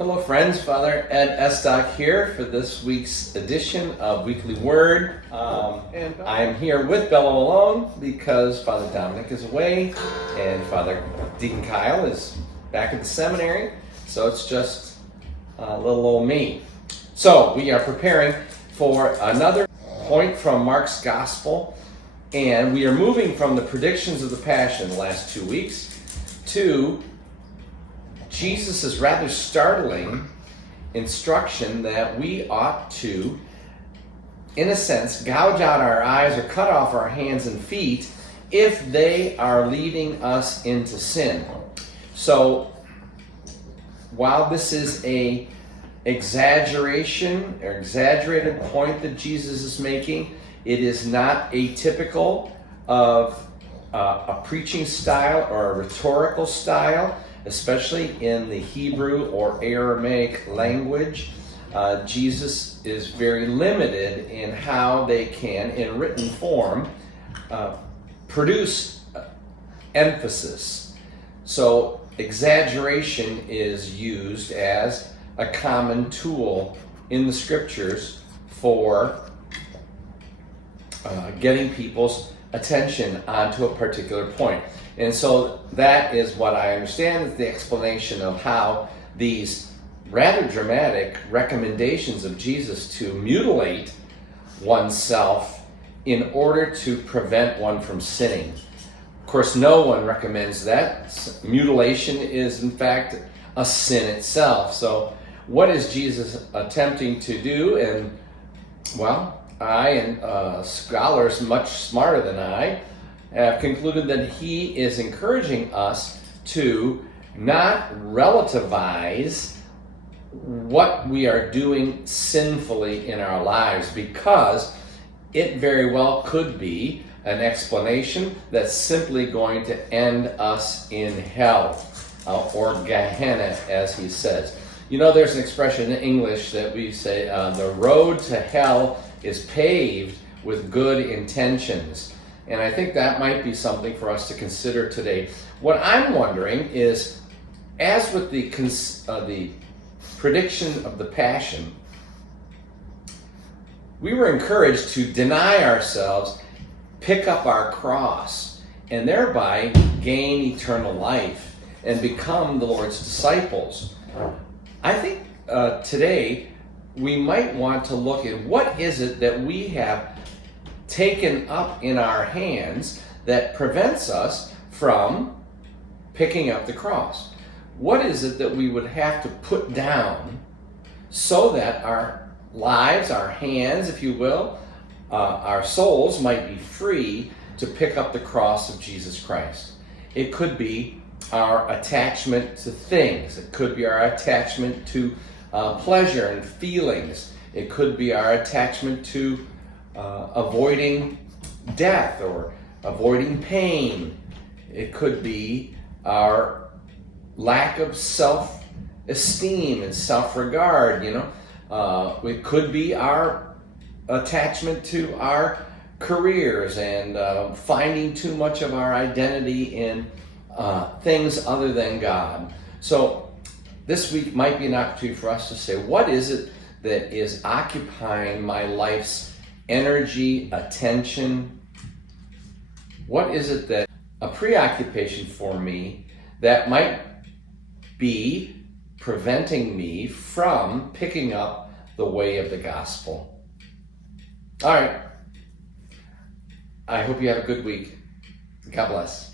Hello friends, Father Ed Estock here for this week's edition of Weekly Word. I am here with Bella alone because Father Dominic is away and Father Deacon Kyle is back at the seminary, so it's just little old me. So we are preparing for another point from Mark's Gospel, and we are moving from the predictions of the Passion the last 2 weeks to Jesus' rather startling instruction that we ought to, in a sense, gouge out our eyes or cut off our hands and feet if they are leading us into sin. So, while this is a exaggeration or exaggerated point that Jesus is making, it is not atypical of a preaching style or a rhetorical style, especially in the Hebrew or Aramaic language. Jesus is very limited in how they can, in written form, produce emphasis. So exaggeration is used as a common tool in the scriptures for getting people's attention onto a particular point. And so that is what I understand is the explanation of how these rather dramatic recommendations of Jesus to mutilate oneself in order to prevent one from sinning. Of course, no one recommends that. Mutilation is, in fact, a sin itself. So what is Jesus attempting to do? And, well, I and scholars much smarter than I have concluded that he is encouraging us to not relativize what we are doing sinfully in our lives, because it very well could be an explanation that's simply going to end us in hell, or Gehenna, as he says. You know, there's an expression in English that we say, the road to hell is paved with good intentions. And I think that might be something for us to consider today. What I'm wondering is, as with the prediction of the Passion, we were encouraged to deny ourselves, pick up our cross, and thereby gain eternal life and become the Lord's disciples. I think today we might want to look at what is it that we have taken up in our hands that prevents us from picking up the cross. What is it that we would have to put down so that our lives, our hands, if you will, our souls might be free to pick up the cross of Jesus Christ? It could be our attachment to things. It could be our attachment to pleasure and feelings. It could be our attachment to avoiding death or avoiding pain. It could be our lack of self-esteem and self-regard, It could be our attachment to our careers and finding too much of our identity in things other than God. So this week might be an opportunity for us to say, what is it that is occupying my life's energy, attention? What is it that a preoccupation for me that might be preventing me from picking up the way of the gospel? All right. I hope you have a good week. God bless.